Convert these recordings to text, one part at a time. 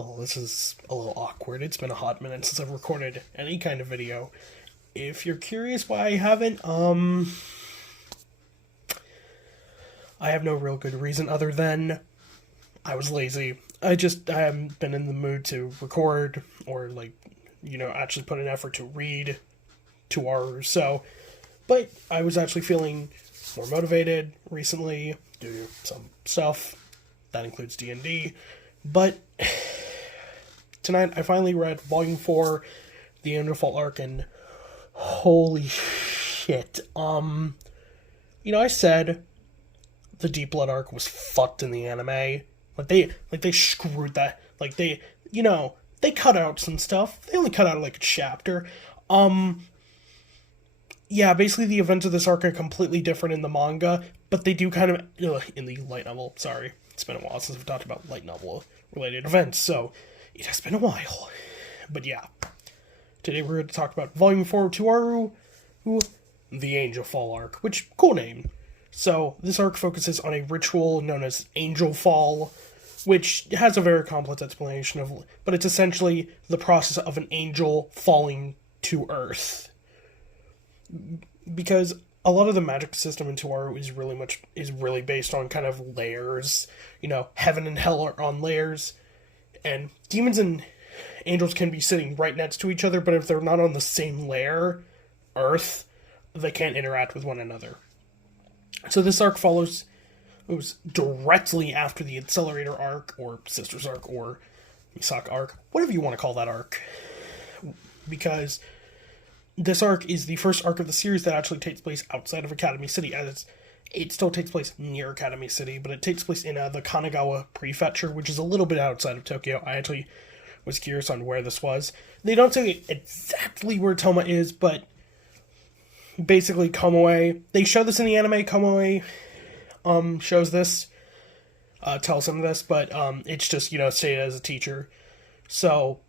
well, this is a little awkward. It's been a hot minute since I've recorded any kind of video. If you're curious why I haven't, I have no real good reason other than I was lazy. I haven't been in the mood to record or, actually put an effort to read toaru. But I was actually feeling more motivated recently due to some stuff. That includes D&D. But tonight I finally read Volume 4, The End of Fall Arc, and holy shit. I said the Deep Blood arc was fucked in the anime. They screwed that. They cut out some stuff. They only cut out a chapter. Yeah, basically the events of this arc are completely different in the manga, but they do kind of, in the light novel, sorry. It's been a while since we've talked about light novel related events, so it has been a while. But yeah, today we're going to talk about Volume 4 of Toaru, the Angel Fall arc, which, cool name. So, this arc focuses on a ritual known as Angel Fall, which has a very complex explanation but it's essentially the process of an angel falling to Earth. Because a lot of the magic system in Toaru is really based on kind of layers. Heaven and hell are on layers, and demons and angels can be sitting right next to each other, but if they're not on the same layer, Earth, they can't interact with one another. So this arc it was directly after the Accelerator arc, or Sisters arc, or Misaka arc, whatever you want to call that arc. Because this arc is the first arc of the series that actually takes place outside of Academy City, as it still takes place near Academy City, but it takes place in the Kanagawa Prefecture, which is a little bit outside of Tokyo. I actually was curious on where this was. They don't say exactly where Toma is, but basically Komoe. They show this in the anime. Komoe shows this, tells him this, but it's just, stated as a teacher. So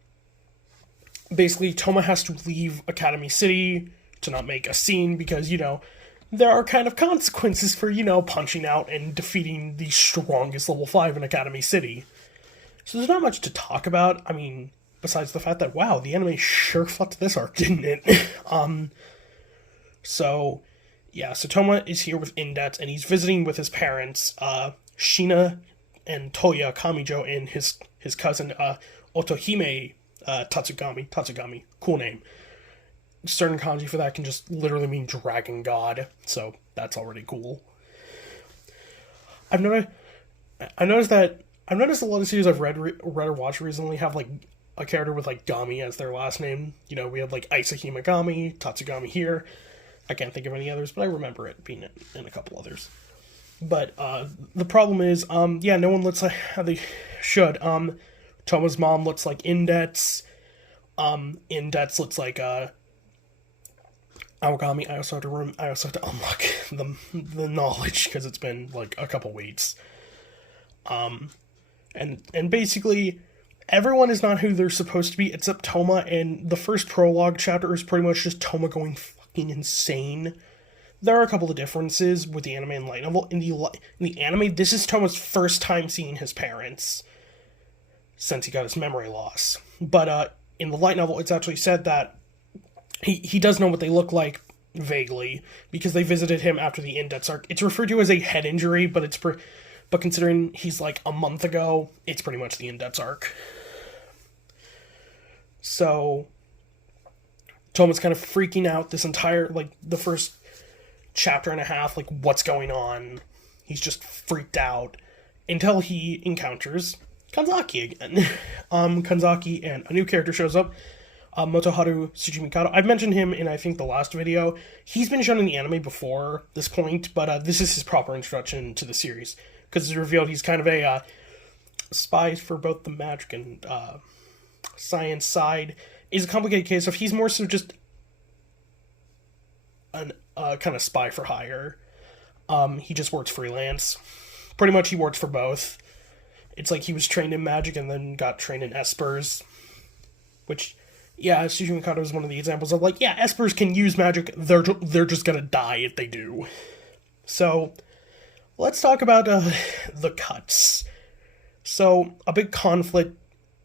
basically, Toma has to leave Academy City to not make a scene because, there are kind of consequences for, punching out and defeating the strongest level 5 in Academy City. So there's not much to talk about, besides the fact that, wow, the anime sure fucked this arc, didn't it? So Toma is here with Indet, and he's visiting with his parents, Shina and Toya Kamijo, and his cousin, Otohime Tatsugami, cool name. Certain kanji for that can just literally mean dragon god, so that's already cool. I've noticed a lot of series I've read or watched recently have a character with Gami as their last name. We have Isahime Gami, Tatsugami here. I can't think of any others, but I remember it being in a couple others. But the problem is, no one looks like how they should. Toma's mom looks like Indet's. Indet's looks like Aogami. I also have to unlock the knowledge because it's been a couple weeks. And basically everyone is not who they're supposed to be except Toma, and the first prologue chapter is pretty much just Toma going fucking insane. There are a couple of differences with the anime and light novel. In the anime, this is Toma's first time seeing his parents since he got his memory loss. But in the light novel, it's actually said that he does know what they look like, vaguely, because they visited him after the Index arc. It's referred to as a head injury, but but considering he's a month ago, it's pretty much the Index arc. So Toma's kind of freaking out this entire, the first chapter and a half, what's going on. He's just freaked out until he encounters Kanzaki again. Kanzaki and a new character shows up, Motoharu Tsujimikado. I've mentioned him in, I think, the last video. He's been shown in the anime before this point, but this is his proper introduction to the series, because it's revealed he's kind of a spy for both the magic and science side. Is a complicated case of he's more so just an kind of spy for hire. He just works freelance. Pretty much he works for both. It's he was trained in magic and then got trained in espers, which, yeah, Sushi Mikado is one of the examples of espers can use magic, they're just gonna die if they do. So let's talk about the cuts. So a big conflict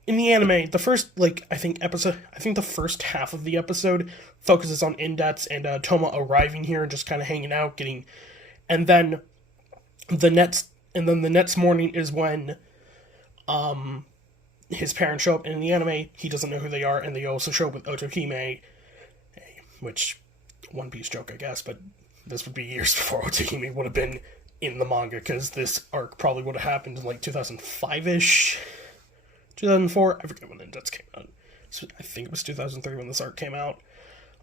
in the anime, the first, like, I think the first half of the episode focuses on Indets and Toma arriving here and just kind of hanging out, and then the next morning is when his parents show up, and in the anime, he doesn't know who they are, and they also show up with Otohime, which, One Piece joke, I guess, but this would be years before Otohime would have been in the manga, because this arc probably would have happened in, like, 2005-ish, 2004, I forget when Indets came out. So I think it was 2003 when this arc came out.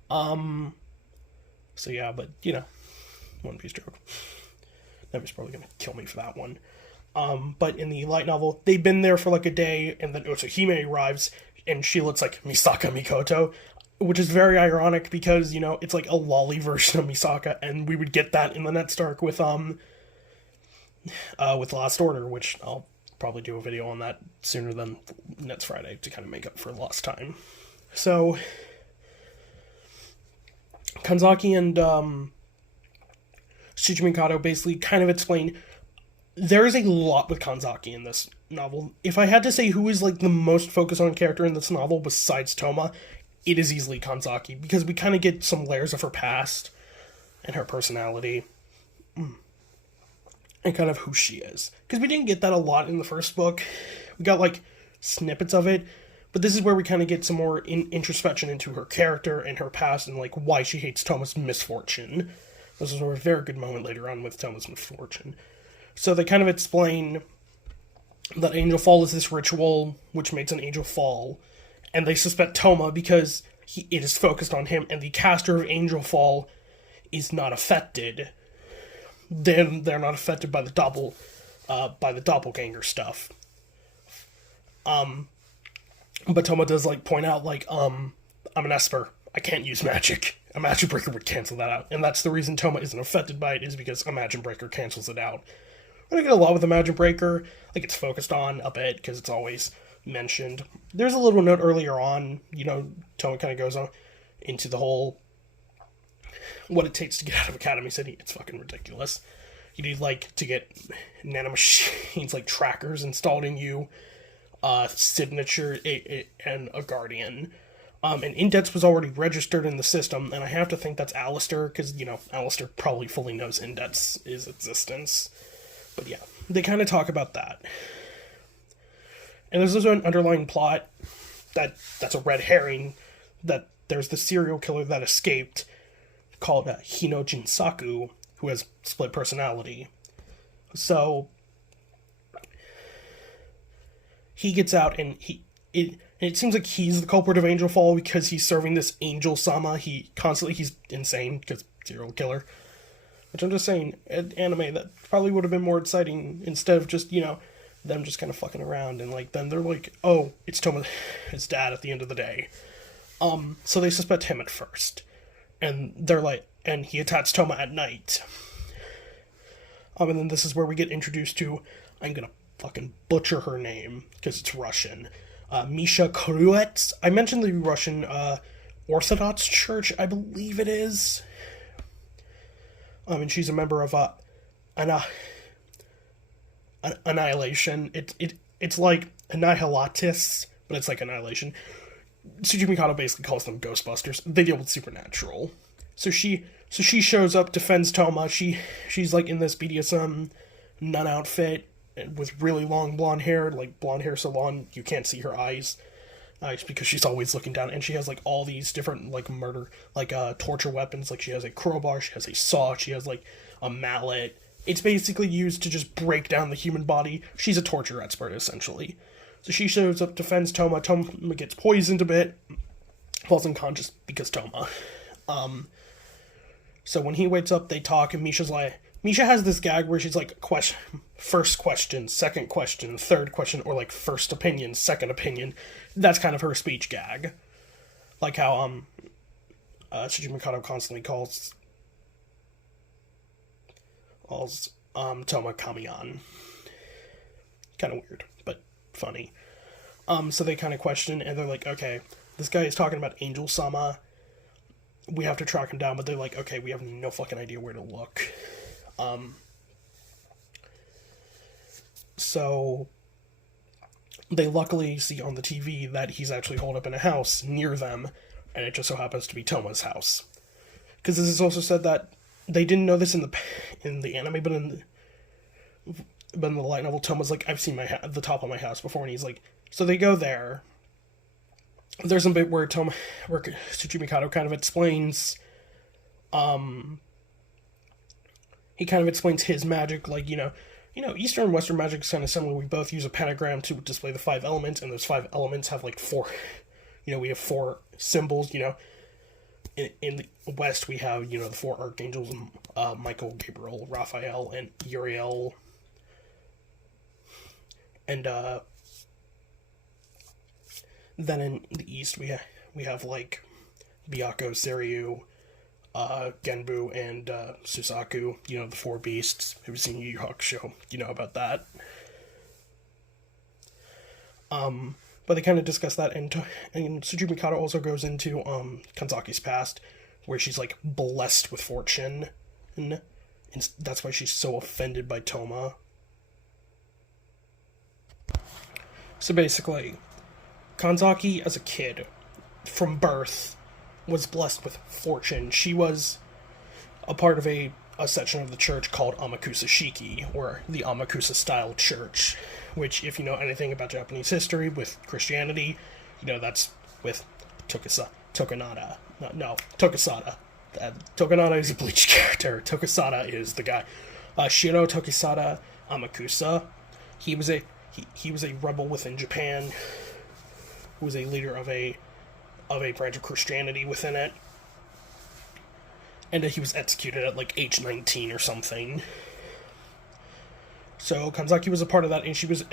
So yeah, but, you know, One Piece joke. Never's probably gonna kill me for that one. But in the light novel, they've been there for like a day, and then Otohime arrives, and she looks like Misaka Mikoto, which is very ironic because, you know, it's like a lolly version of Misaka, and we would get that in the next arc with Last Order, which I'll probably do a video on that sooner than next Friday to kind of make up for lost time. So, Kanzaki and Shuji Mikado basically kind of explain there is a lot with Kanzaki in this novel. If I had to say who is like the most focused on character in this novel besides Toma, it is easily Kanzaki, because we kind of get some layers of her past and her personality and kind of who she is. Because we didn't get that a lot in the first book. We got like snippets of it, but this is where we kind of get some more introspection into her character and her past and like why she hates Toma's misfortune. This is a very good moment later on with Toma's misfortune. So they kind of explain that Angel Fall is this ritual which makes an angel fall, and they suspect Toma because it is focused on him, and the caster of Angel Fall is not affected. They're not affected by the doppelganger stuff. But Toma does like point out like I'm an Esper. I can't use magic. A Magic Breaker would cancel that out, and that's the reason Toma isn't affected by it, is because a Magic Breaker cancels it out. I don't get a lot with the Magic Breaker, like it's focused on a bit, because it's always mentioned. There's a little note earlier on, you know, Toma kind of goes on into the whole, what it takes to get out of Academy City. It's fucking ridiculous. You need, like, to get nanomachines, like, trackers installed in you, signature, and a guardian. And Indets was already registered in the system, and I have to think that's Alistair, because, you know, Alistair probably fully knows Indets' existence. But yeah, they kind of talk about that. And there's also an underlying plot that's a red herring, that there's the serial killer that escaped called Hino Jinsaku, who has split personality. So he gets out, and it seems like he's the culprit of Angel Fall because he's serving this Angel-sama. He's insane because serial killer. Which I'm just saying, anime, that probably would have been more exciting instead of just, you know, them just kind of fucking around, and like then they're like, oh, it's Toma, his dad at the end of the day. So they suspect him at first, and they're like, and he attacks Toma at night. And then this is where we get introduced to, I'm gonna fucking butcher her name because it's Russian. Misha Kruets. I mentioned the Russian Orthodox Church, I believe it is. And she's a member of Annihilation. It's like Annihilatus, but it's like Annihilation. Tsuji Mikado basically calls them Ghostbusters. They deal with supernatural. So she shows up, defends Toma. She's like in this BDSM nun outfit with really long blonde hair, like blonde hair so long you can't see her eyes. It's because she's always looking down, and she has like all these different like murder, like torture weapons. Like she has a crowbar, she has a saw, she has like a mallet. It's basically used to just break down the human body. She's a torture expert essentially. So she shows up, defends Toma. Toma gets poisoned a bit, falls unconscious because Toma. So when he wakes up, they talk, and Misha has this gag where she's like, first question, second question, third question, or like first opinion, second opinion. That's kind of her speech gag. Like how, Tsuji Mikado constantly calls Toma Kamiyan. Kind of weird, but funny. So they kind of question, and they're like, okay, this guy is talking about Angel-sama. We have to track him down, but they're like, okay, we have no fucking idea where to look. So they luckily see on the TV that he's actually holed up in a house near them, and it just so happens to be Toma's house. Because this is also said that they didn't know this in the anime, but in the light novel, Toma's like, I've seen the top of my house before, and he's like, so they go there. There's a bit where Tsuchimi Kato kind of explains, he kind of explains his magic, like, Eastern and Western magic is kind of similar. We both use a pentagram to display the 5 elements, and those 5 elements have, like, 4, we have 4 symbols, In the West, we have, the 4 archangels, Michael, Gabriel, Raphael, and Uriel. And, then in the East, we have, like, Byakko, Seiryu, Genbu, and Susaku, the 4 beasts. If you've seen Yu Yu Hakusho, you know about that. But they kind of discuss that, and Tsuchimi Kato also goes into Kanzaki's past, where she's, like, blessed with fortune, and that's why she's so offended by Toma. So basically, Kanzaki, as a kid, from birth, was blessed with fortune. She was a part of a section of the church called Amakusa Shiki, or the Amakusa-style church, which, if you know anything about Japanese history with Christianity, that's with Tokunada. No, Tokusada. Tokunada is a Bleach character. Tokusada is the guy. Shiro Tokusada Amakusa. He was a rebel within Japan, who was a leader of a branch of Christianity within it. And he was executed at, like, age 19 or something. So Kanzaki was a part of that, and she was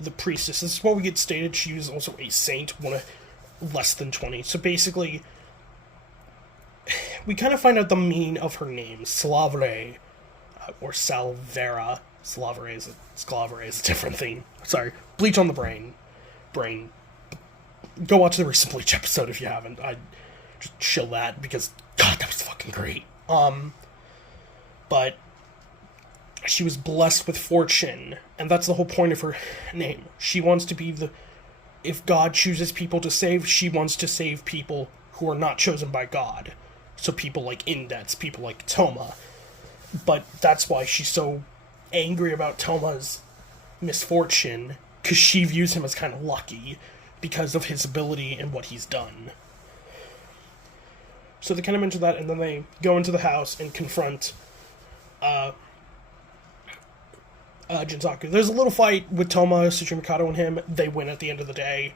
the priestess. This is what we get stated. She was also a saint, one of less than 20. So basically, we kind of find out the meaning of her name, Slavre, or Salvera. Slavre is a different thing. Sorry, Bleach on the brain. Go watch the recent Bleach episode if you haven't. I just chill that, because God, that was fucking great. But she was blessed with fortune, and that's the whole point of her name. She wants to be if God chooses people to save, she wants to save people who are not chosen by God. So people like Indets, people like Toma. But that's why she's so angry about Toma's misfortune, because she views him as kind of lucky because of his ability and what he's done. So they kind of mention that, and then they go into the house and confront Jinsaku. There's a little fight with Toma, Tsuchimi Kato, and him. They win at the end of the day.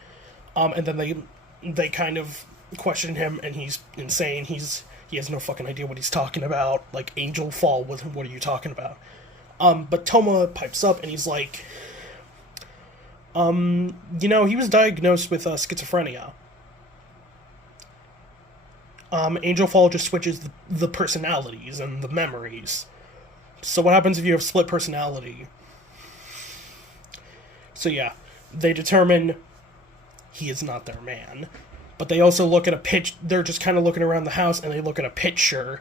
And then they kind of question him, and he's insane. He has no fucking idea what he's talking about. Like, Angel Fall, what are you talking about? But Toma pipes up, and he's like, he was diagnosed with schizophrenia. Angel Fall just switches the personalities and the memories. So what happens if you have split personality? So yeah, they determine he is not their man. But they also look at they're just kind of looking around the house, and they look at a picture,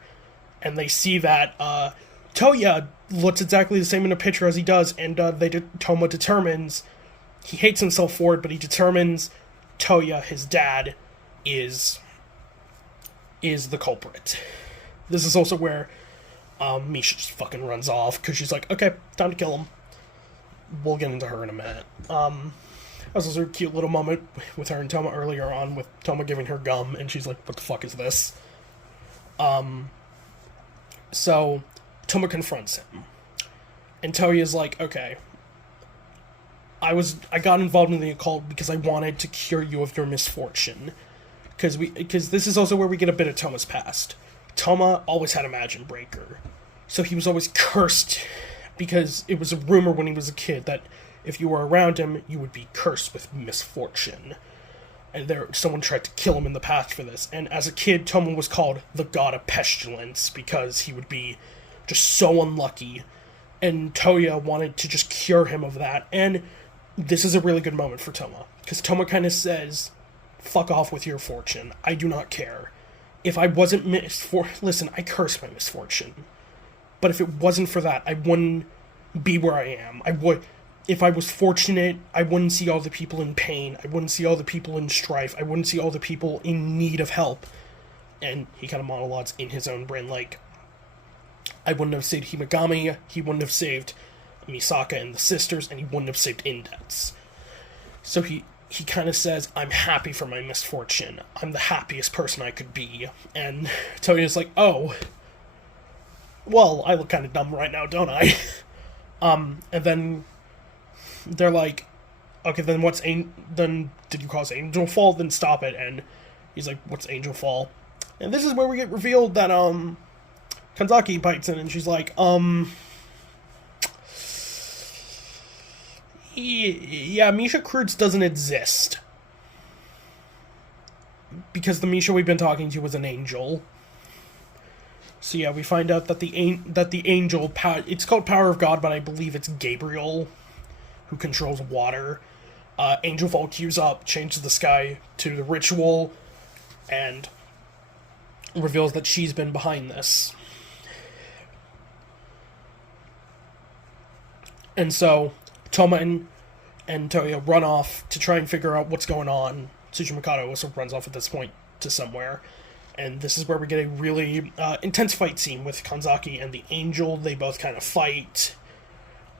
and they see that, Toya looks exactly the same in a picture as he does, and Toma determines, he hates himself for it, but he determines Toya, his dad, is the culprit. This is also where Misha just fucking runs off, because she's like, okay, time to kill him. We'll get into her in a minute. That was also a cute little moment with her and Toma earlier on, with Toma giving her gum, and she's like, what the fuck is this? So Toma confronts him, and Toya's like, okay, I got involved in the occult because I wanted to cure you of your misfortune. Because this is also where we get a bit of Toma's past. Toma always had a magic breaker. So he was always cursed, because it was a rumor when he was a kid that if you were around him, you would be cursed with misfortune. And someone tried to kill him in the past for this. And as a kid, Toma was called the God of Pestilence, because he would be just so unlucky. And Toya wanted to just cure him of that. And this is a really good moment for Toma, because Toma kind of says, fuck off with your fortune. I do not care. If I wasn't listen, I curse my misfortune. But if it wasn't for that, I wouldn't be where I am. if I was fortunate, I wouldn't see all the people in pain. I wouldn't see all the people in strife. I wouldn't see all the people in need of help. And he kind of monologues in his own brain, like, I wouldn't have saved Himagami, he wouldn't have saved Misaka and the sisters, and he wouldn't have saved Indets. So he kind of says, I'm happy for my misfortune. I'm the happiest person I could be. And Toya's like, oh, well, I look kind of dumb right now, don't I? And then they're like, okay, then then did you cause Angel Fall? Then stop it. And he's like, what's Angel Fall? And this is where we get revealed that, Kanzaki bites in and she's like, yeah, Misha Kreutz doesn't exist. Because the Misha we've been talking to was an angel. So yeah, we find out that the angel, it's called Power of God, but I believe it's Gabriel, who controls water. Angel Fall queues up, changes the sky to the ritual, and reveals that she's been behind this. And so, Toma and Toya run off to try and figure out what's going on. Tsuchi Mikado also runs off at this point to somewhere. And this is where we get a really intense fight scene with Kanzaki and the Angel. They both kind of fight.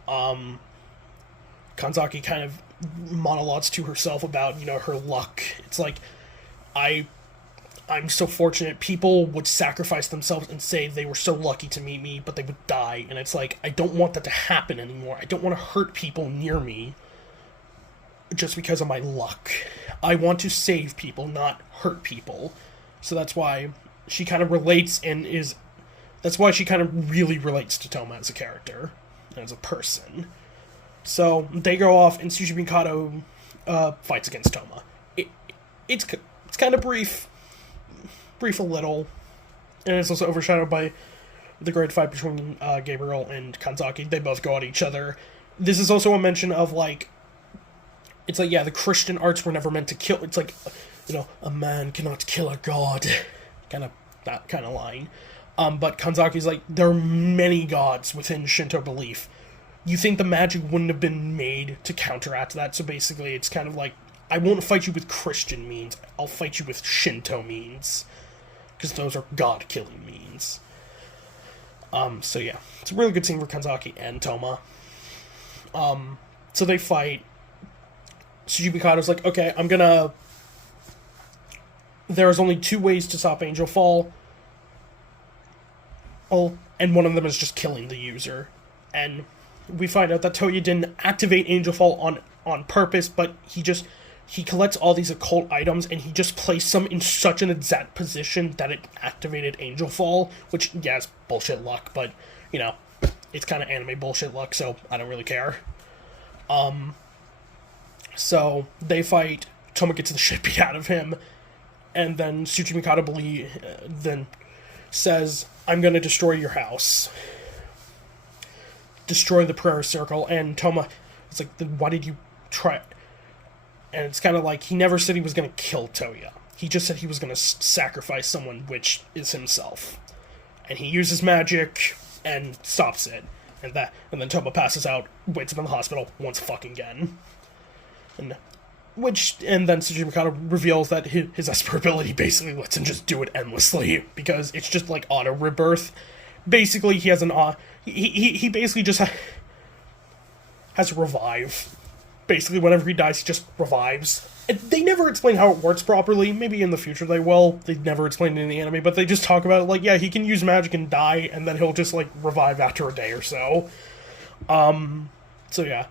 Kanzaki kind of monologues to herself about, her luck. It's like, I'm so fortunate. People would sacrifice themselves and say they were so lucky to meet me, but they would die. And it's like, I don't want that to happen anymore. I don't want to hurt people near me just because of my luck. I want to save people, not hurt people. So that's why she kind of relates that's why she kind of really relates to Toma as a character, as a person. So they go off and Tsuchi Mikado fights against Toma. It's kind of brief a little, and it's also overshadowed by the great fight between Gabriel and Kanzaki. They both go at each other. This is also a mention of, like, it's like, yeah, the Christian arts were never meant to kill. It's like, a man cannot kill a god. That kind of line. But Kanzaki's like, there are many gods within Shinto belief. You think the magic wouldn't have been made to counteract that? So basically, it's kind of like, I won't fight you with Christian means. I'll fight you with Shinto means. Because those are god-killing means. So yeah. It's a really good scene for Kanzaki and Toma. So they fight. Tsuchi Mikado's like, okay, I'm gonna... There's only 2 ways to stop Angel Fall. And one of them is just killing the user. And we find out that Toya didn't activate Angel Fall on purpose, but he collects all these occult items, and he just placed them in such an exact position that it activated Angel Fall, which, yeah, is bullshit luck, but, it's kind of anime bullshit luck, so I don't really care. So, they fight, Toma gets the shit beat out of him, and then Tsuchi Mikado then says, I'm gonna destroy your house. Destroy the prayer circle, and Toma, it's like, then why did you try it? And it's kind of like, he never said he was going to kill Toya. He just said he was going to sacrifice someone, which is himself. And he uses magic and stops it. And then Toma passes out, wakes up in the hospital once fucking again. And then Tsuchi Mikado reveals that his Esper ability basically lets him just do it endlessly, because it's just like auto rebirth. Basically, he has he basically just has a revive. Basically, whenever he dies, he just revives. And they never explain how it works properly. Maybe in the future they will. They never explain it in the anime, but they just talk about it like, yeah, he can use magic and die, and then he'll just, like, revive after a day or so. So yeah.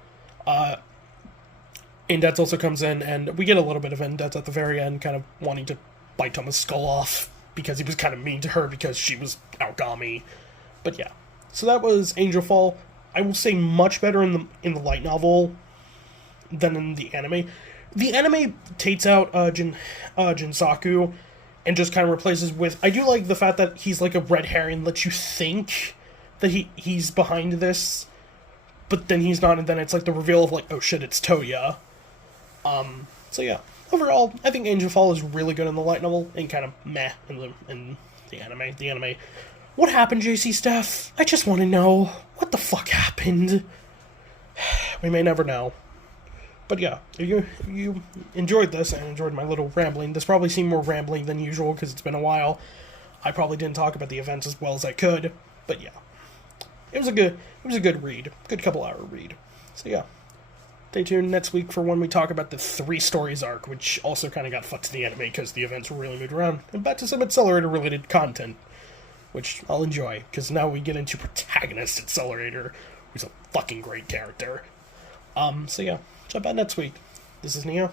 Indets also comes in, and we get a little bit of Indets at the very end, kind of wanting to bite Toma's skull off, because he was kind of mean to her because she was Aogami. But yeah. So that was Angel Fall. I will say much better in the light novel than in the anime. The anime takes out Jinsaku and just kind of replaces with... I do like the fact that he's like a red herring and lets you think that he's behind this, but then he's not, and then it's like the reveal of like, oh shit, it's Toya. So yeah. Overall, I think Angel Fall is really good in the light novel and kind of meh in the anime. The anime... What happened, JC Steph? I just want to know. What the fuck happened? We may never know. But yeah, if you enjoyed this and enjoyed my little rambling, this probably seemed more rambling than usual because it's been a while. I probably didn't talk about the events as well as I could, but yeah, it was a good read, good couple hour read. So yeah, stay tuned next week for when we talk about the 3 stories arc, which also kind of got fucked to the anime because the events were really moved around, and back to some Accelerator related content, which I'll enjoy because now we get into Protagonist Accelerator, who's a fucking great character. So yeah, jump out next week. This is Neo.